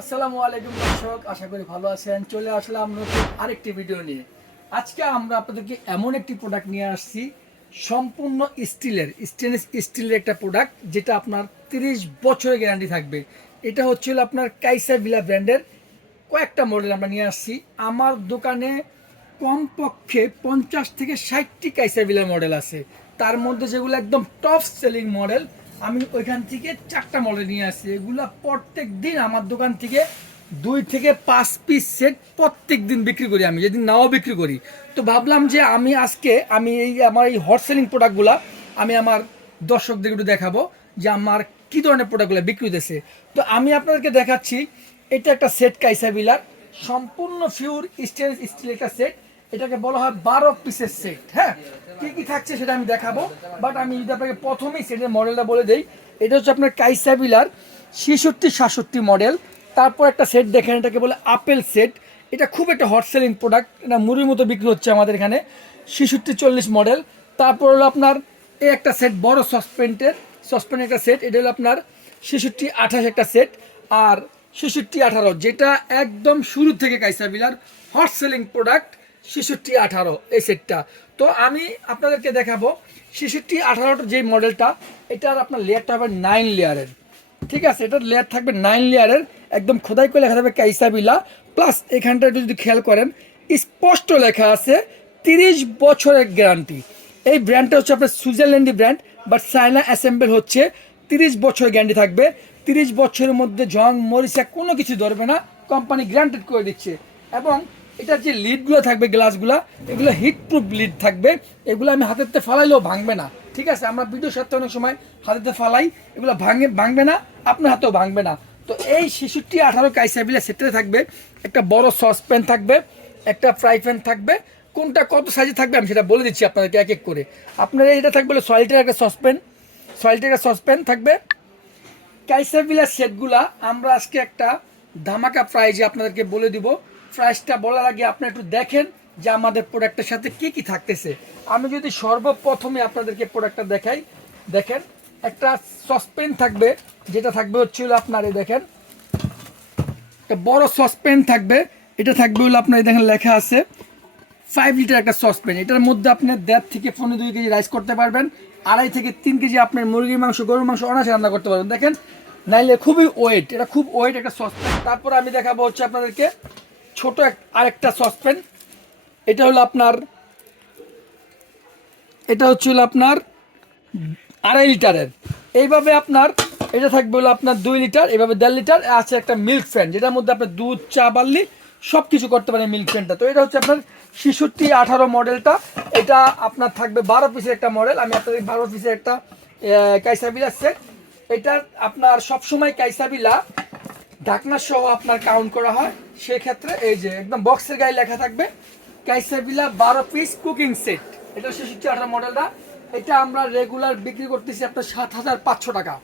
আসসালামু আলাইকুম দর্শক, আশা করি ভালো আছেন। চলে আসলাম নতুন আরেকটি ভিডিও নিয়ে। আজকে আমরা আপনাদেরকে এমন একটি প্রোডাক্ট নিয়ে আসছি, সম্পূর্ণ স্টেনলেস স্টিলের একটা প্রোডাক্ট, যেটা আপনার 30 বছরের গ্যারান্টি থাকবে। এটা হচ্ছিল আপনার কাইসা ভিলা ব্র্যান্ডের কয়েকটা মডেল আমরা নিয়ে আসছি। আমার দোকানে কমপক্ষে 50 থেকে 60টি কাইসা ভিলা মডেল আছে। তার মধ্যে যেগুলো একদম টপ সেলিং মডেল, আমি ওইখান থেকে 4টা মডেল নিয়ে আসছি। এগুলো প্রত্যেক দিন আমার দোকান থেকে 2 থেকে 5 পিস সেট প্রত্যেক দিন বিক্রি করি, আমি যেদিন নাও বিক্রি করি। তো ভাবলাম যে আমি আমার এই হট সেলিং প্রোডাক্টগুলো আমি আমার দর্শকদের একটু দেখাবো যে আমার কী ধরনের প্রোডাক্টগুলো বিক্রি হতেছে। তো আমি আপনাদেরকে দেখাচ্ছি, এটা একটা সেট কাইসা বিলার, সম্পূর্ণ পিওর স্টেনলেস স্টিল একটা সেট। এটাকে বলা হয় 12 পিসের সেট। হ্যাঁ, কি কি থাকছে সেটা আমি দেখাবো, বাট আমি যদি আপনাকে প্রথমেই সেটের মডেলটা বলে দেই। এটা হচ্ছে আপনার কাইসা বিলার 66-67 মডেল। তারপর একটা সেট দেখেন, এটাকে বলে আপেল সেট। এটা খুব একটা হট সেলিং প্রোডাক্ট, এটা মুড়ির মতো বিক্রি হচ্ছে আমাদের এখানে। 66-40 মডেল। তারপর হলো আপনার এই একটা সেট, বড় সসপেনের একটা সেট। এটা হলো আপনার 66-28 একটা সেট। আর 66-18 যেটা একদম শুরু থেকে কাইসা বিলার হট সেলিং প্রোডাক্ট, 66-18 এই সেটটা। তো আমি আপনাদেরকে দেখাবো 66-18 যে মডেলটা, এটার আপনার লেয়ারটা হবে 9 লেয়ারের। ঠিক আছে, এটার লেয়ার থাকবে 9 লেয়ারের, একদম খোদাই করে লেখা থাকবে কাইসা বিলা। প্লাস এখানটা একটু যদি খেয়াল করেন, স্পষ্ট লেখা আছে 30 বছরের গ্যারান্টি। এই ব্র্যান্ডটা হচ্ছে আপনার সুইজারল্যান্ডি ব্র্যান্ড, বাট চায়না অ্যাসেম্বল হচ্ছে। 30 বছর গ্যারান্টি থাকবে। 30 বছরের মধ্যে জং মরিচা কোনো কিছু ধরবে না, কোম্পানি গ্যারান্টেড করে দিচ্ছে। এবং এটার যে লিডগুলো থাকবে, গ্লাসগুলো, এগুলো হিট প্রুফ লিড থাকবে। এগুলো আমি হাতেতে ফালাইলেও ভাঙবে না। ঠিক আছে, আমরা ভিডিওর সাথে অনেক সময় হাতেতে ফালাই, এগুলো ভাঙবে না, আপনার হাতেও ভাঙবে না। তো এই 66-18 কাইসা বিলা সেটে থাকবে একটা বড় সসপ্যান থাকবে, একটা ফ্রাই প্যান থাকবে। কোনটা কত সাইজে থাকবে আমি সেটা বলে দিচ্ছি আপনাদেরকে এক এক করে। আপনার এটা থাকবে সয়েলটের একটা সসপ্যান থাকবে। কাইসা বিলার সেটগুলা আমরা আজকে একটা ধামাকা প্রাইজে আপনাদেরকে বলে দিব। প্রাইসটা বলার আগে আপনি একটু দেখেন যে আমাদের প্রোডাক্টের সাথে কি কি থাকতেছে। আমি যদি সর্বপ্রথমে আপনাদেরকে প্রোডাক্টটা দেখাই, দেখেন একটা সসপ্যান থাকবে, যেটা থাকবে হচ্ছে হলো আপনার এই দেখেন একটা বড় সসপ্যান থাকবে। এটা থাকবে হলো আপনার দেখেন লেখা আছে 5 লিটার একটা সসপ্যান। এটার মধ্যে আপনি 1.5 থেকে 2 কেজি রাইস করতে পারবেন। 2.5 থেকে 3 কেজি আপনার মুরগির মাংস, গরুর মাংস অনায়াসে রান্না করতে পারবেন। দেখেন, নাইলে খুবই ওয়েট, এটা খুব ওয়েট একটা সসপ্যান। তারপর আমি দেখাবো হচ্ছে আপনাদেরকে ছোট আরেকটা সসপ্যান। এটা হলো আপনার 2.5 লিটারের। এইভাবে আপনার এটা থাকবে হলো আপনার 2 লিটার, এইভাবে 1.5 লিটার। আছে একটা মিল্ক ফ্যান, যেটার মধ্যে আপনার দুধ, চা, বার্লি সব কিছু করতে পারেন মিল্ক ফ্যানটা। তো এটা হচ্ছে আপনার 66-18 মডেলটা। এটা আপনার থাকবে 12 পিসের একটা মডেল। আমি আপনাদের 12 পিসের একটা কাইসা বিলা সেট। এটা আপনার সবসময় কাইসা বিলা ঢাকনা সহ আপনার কাউন্ট করা হয়। সেক্ষেত্রে এই যে একদম বক্সের গায়ে লেখা থাকবে কাইসা বিলা 12 পিস কুকিং সেট। এটা 66-18 মডেলটা। এটা আমরা রেগুলার বিক্রি করতেছি আপনার 7,500 টাকা।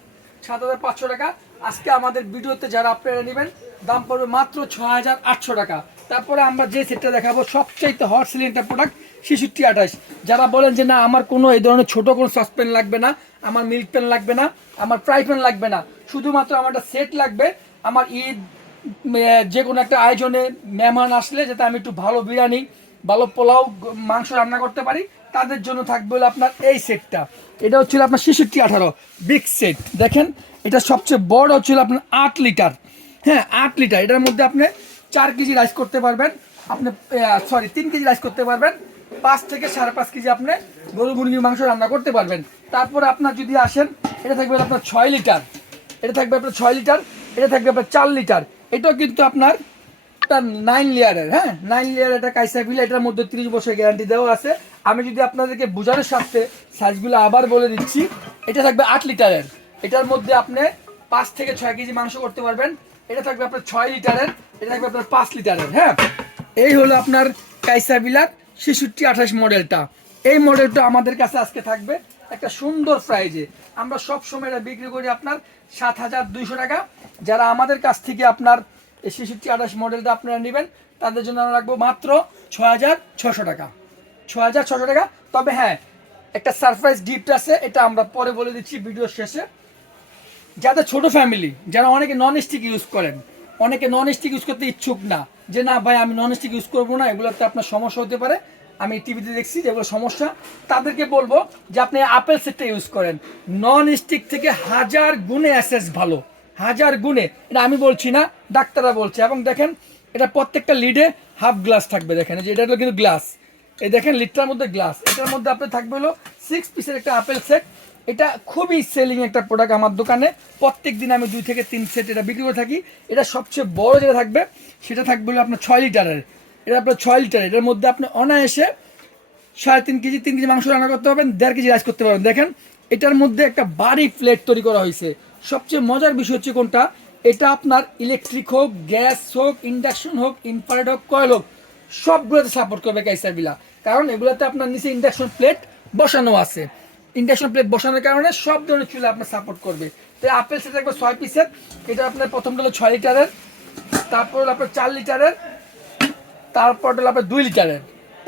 7,500 টাকা। আজকে আমাদের ভিডিওতে যারা আপনারা নেবেন, দাম পড়বে মাত্র 6,800 টাকা। তারপরে আমরা যে সেটটা দেখাবো সবচাইতে হট সেলিং একটা প্রোডাক্ট, 66-28। যারা বলেন যে না আমার কোনো এই ধরনের ছোট কোনো সসপ্যান লাগবে না, আমার মিল্ক প্যান লাগবে না, আমার ফ্রাই প্যান লাগবে না, শুধুমাত্র আমার একটা সেট লাগবে। আমার ঈদ যে কোনো একটা আয়োজনে মেহমান আসলে যাতে আমি একটু ভালো বিরিয়ানি, ভালো পোলাও, মাংস রান্না করতে পারি, তাদের জন্য থাকবে হলো আপনার এই সেটটা। এটা হচ্ছিল আপনার 66-18 বিগ সেট। দেখেন, এটা সবচেয়ে বড় হচ্ছিল আপনার 8 লিটার। হ্যাঁ, 8 লিটার। এটার মধ্যে আপনি 4 কেজি রাইস করতে পারবেন, আপনি 3 কেজি রাইস করতে পারবেন। 5 থেকে 5.5 কেজি আপনি গরু মুরগির মাংস রান্না করতে পারবেন। তারপর আপনার যদি আসেন, এটা থাকবে আপনার 6 লিটার। এটা থাকবে আপনার 6 লিটার। এটা থাকবে আপনার 4 লিটার। এটাও কিন্তু আপনার 9 লেয়ারের। হ্যাঁ, 9 লেয়ার এটা কাইসা বিলা। এটার মধ্যে 30 বছর গ্যারান্টি দেওয়া আছে। আমি যদি আপনাদেরকে বোঝানোর সাথে সাইজগুলো আবার বলে দিচ্ছি, এটা থাকবে 8 লিটারের। এটার মধ্যে আপনি 5 থেকে 6 কেজি মাংস করতে পারবেন। এটা থাকবে আপনার 6 লিটারের। এটা থাকবে আপনার 5 লিটারের। হ্যাঁ, এই হলো আপনার কাইসা বিলার 66-28 মডেলটা। এই মডেলটা আমাদের কাছে আজকে থাকবে একটা সুন্দর প্রাইজে। আমরা সব সময় এটা বিক্রি করি আপনার 7,200 টাকা। যারা আমাদের কাছ থেকে আপনার এই 66-28 মডেলটা আপনারা নেবেন, তাদের জন্য আমরা রাখবো মাত্র 6,600 টাকা। 6,600 টাকা। তবে হ্যাঁ, একটা সারপ্রাইজ গিফট আছে, এটা আমরা পরে বলে দিচ্ছি ভিডিওর শেষে। যাদের ছোট ফ্যামিলি, যারা অনেকে নন স্টিক ইউজ করেন, অনেকে নন স্টিক ইউজ করতে ইচ্ছুক না, যে না ভাই আমি নন স্টিক ইউজ করবো না, এগুলোতে আপনার সমস্যা হতে পারে, আমি টিভিতে দেখছি যেগুলো সমস্যা, তাদেরকে বলবো যে আপনি আপেল সেটটা ইউজ করেন। নন স্টিক থেকে 1000 গুণে অ্যাসেস ভালো, 1000 গুণে। এটা আমি বলছি না, ডাক্তাররা বলছে। এবং দেখেন এটা প্রত্যেকটা লিডে হাফ গ্লাস থাকবে, দেখেন যে এটা হলো কিন্তু গ্লাস, এই দেখেন লিডটার মধ্যে গ্লাস, এটার মধ্যে আপনার থাকবে হলো 6 পিসের একটা আপেল সেট। এটা খুবই সেলিং একটা প্রোডাক্ট আমার দোকানে, প্রত্যেক দিন আমি 2 থেকে 3 সেট এটা বিক্রি করে থাকি। এটা সবচেয়ে বড় যেটা থাকবে সেটা থাকবে হলো আপনার 6 লিটারের, এটা আপনার 6 লিটারের, এটার মধ্যে আপনি অনায়াসে 3.5 কেজি 3 কেজি মাংস রান্না করতে পারবেন, 1.5 কেজি রাইস করতে পারবেন। দেখেন এটার মধ্যে একটা বাড়ি প্লেট তৈরি করা হয়েছে। সবচেয়ে মজার বিষয় হচ্ছে কোনটা, এটা আপনার ইলেকট্রিক হোক, গ্যাস হোক, ইন্ডাকশন হোক, ইনফ্রারেড হোক, কয়েল হোক, সবগুলোতে সাপোর্ট করবে কাইসারভিলা। কারণ এগুলোতে আপনার নিচে ইন্ডাকশন প্লেট বসানো আছে, ইন্ডাকশন প্লেট বসানোর কারণে সব ধরনের চুলা আপনার সাপোর্ট করবে। তো আপেল সেট থাকবে 6 পিসের, এটা আপনার প্রথমটা হলো 6 লিটারের, তারপর হলো আপনার 4 লিটারের, তারপর হলো আপনার 2 লিটারের।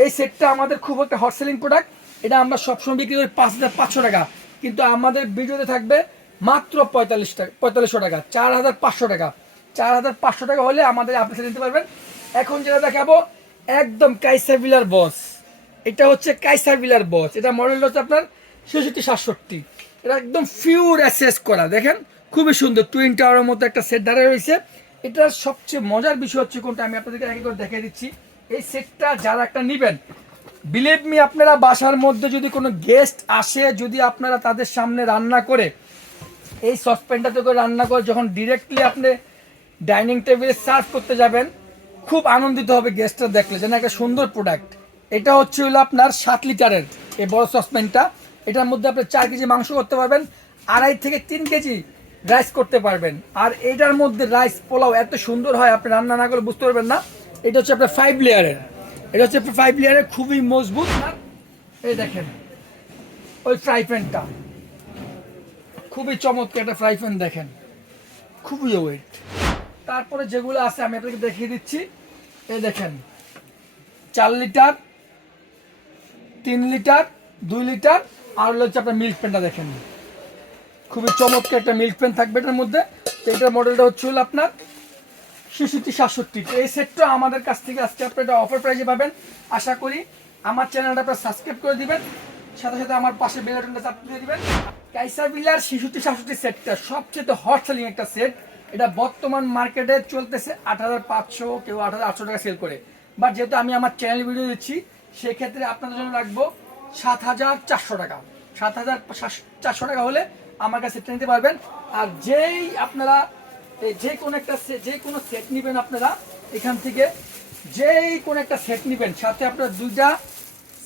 এই সেটটা আমাদের খুব একটা হট সেলিং প্রোডাক্ট, এটা আমরা সবসময় বিক্রি করি 5500 টাকা, কিন্তু আমাদের ভিডিওতে থাকবে মাত্র 4500 টাকা, 4500 টাকা। 4500 টাকা হলে আমাদের আপনি সেট নিতে পারবেন। এখন যেটা দেখাবো একদম কাইসারভিলার বস, এটা হচ্ছে কাইসারভিলার বস, এটা মডেল হচ্ছে আপনার 6667, এটা একদম ফিউর অ্যাসেস করা, দেখেন খুবই সুন্দর টুইন টাওয়ারের মতো একটা সেট দাঁড়িয়ে রয়েছে। এটার সবচেয়ে মজার বিষয় হচ্ছে কোনটা, আমি আপনাদেরকে এক করে দেখিয়ে দিচ্ছি। এই সেটটা যারা একটা নেবেন, বিলিভ মি, আপনারা বাসার মধ্যে যদি কোনো গেস্ট আসে, যদি আপনারা তাদের সামনে রান্না করে এই সসপ্যানটাতে করে রান্না করে যখন ডিরেক্টলি আপনি ডাইনিং টেবিলে সার্ভ করতে যাবেন, খুব আনন্দিত হবে গেস্টরা দেখলে, যেন একটা সুন্দর প্রোডাক্ট। এটা হচ্ছে হলো আপনার 7 লিটারের এই বড় সসপ্যানটা, এটার মধ্যে আপনি 4 কেজি মাংস করতে পারবেন, 2.5 থেকে 3 কেজি রাইস করতে পারবেন। আর এটার মধ্যে রাইস পোলাও এত সুন্দর হয়, আপনি রান্না না করলে বুঝতে পারবেন না। এটা হচ্ছে আপনার 5 লেয়ারের, এটা হচ্ছে আপনার 5 লেয়ারের, খুবই মজবুত। এই দেখেন ওই ফ্রাই প্যানটা খুবই চমৎকার একটা ফ্রাই প্যান, দেখেন খুবই ওয়েট। তারপরে যেগুলো আছে আমি আপনাকে দেখিয়ে দিচ্ছি, এই দেখেন 4 লিটার, 3 লিটার, 2 লিটার, আর হচ্ছে আপনার মিল্ক প্যানটা, দেখেন খুবই চমৎকার একটা মিল্ক প্যান থাকবে এটার মধ্যে। তো এটার মডেলটা হচ্ছে হলো আপনার 6667। তো এই সেটটা আমাদের কাছ থেকে আজকে আপনারা এটা অফার প্রাইসে পাবেন। আশা করি আমার চ্যানেলটা আপনারা সাবস্ক্রাইব করে দিবেন, সাথে সাথে আমার পাশে বেল আইকনটা চাপ দিয়ে দিবেন। কাইসারভিলার 6667 সেটটা সবচেয়ে হট সেলিং একটা সেট, এটা বর্তমান মার্কেটে চলতেছে 8500, কেউ 8800 টাকা সেল করে। বাট যেহেতু আমি আমার চ্যানেল ভিডিও দিচ্ছি, সেক্ষেত্রে আপনাদের জন্য রাখবো 7400 টাকা। 7400 টাকা হলে আমার কাছে সেটটা নিতে পারবেন। আর যেই আপনারা যে কোনো সেট নেবেন, আপনারা এখান থেকে যেই কোনো একটা সেট নেবেন, সাথে আপনারা 2টা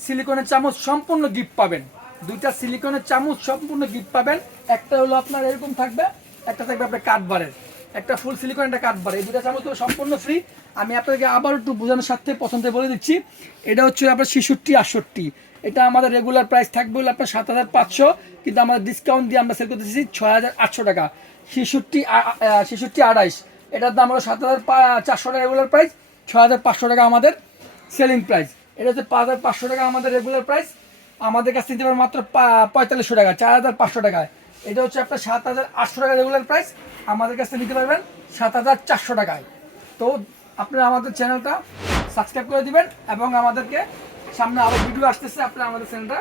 সিলিকনের চামচ সম্পূর্ণ গিফট পাবেন, 2টা সিলিকনের চামচ সম্পূর্ণ গিফট পাবেন। একটা হলো আপনার এরকম থাকবে, একটা থাকবে আপনার কাঠবারের, একটা ফুল সিলিকন, একটা কাঠবার, এই 2টা চামচ সম্পূর্ণ ফ্রি। আমি আপনাদেরকে আবার একটু বোঝানোর সাথে প্রথমে বলে দিচ্ছি, এটা হচ্ছে আপনার 6668, এটা আমাদের রেগুলার প্রাইস থাকবে হলো আপনার 7500, কিন্তু আমাদের ডিসকাউন্ট দিয়ে আমরা সেল করতেছি 6800 টাকা। 6628, এটার দাম হলো 7400 টাকা রেগুলার প্রাইস, 6500 টাকা আমাদের সেলিং প্রাইস। এটা হচ্ছে 5500 টাকা আমাদের রেগুলার প্রাইস, আমাদের কাছে নিতে পারবেন মাত্র 4500 টাকা, 4500 টাকায়। এটা হচ্ছে আপনার 7800 টাকা রেগুলার প্রাইস, আমাদের কাছে নিতে পারবেন 7400 টাকায়। তো আপনারা আমাদের চ্যানেলটা সাবস্ক্রাইব করে দিবেন, এবং আমাদেরকে সামনে আরও ভিডিও আসতেছে, আপনারা আমাদের চ্যানেলটা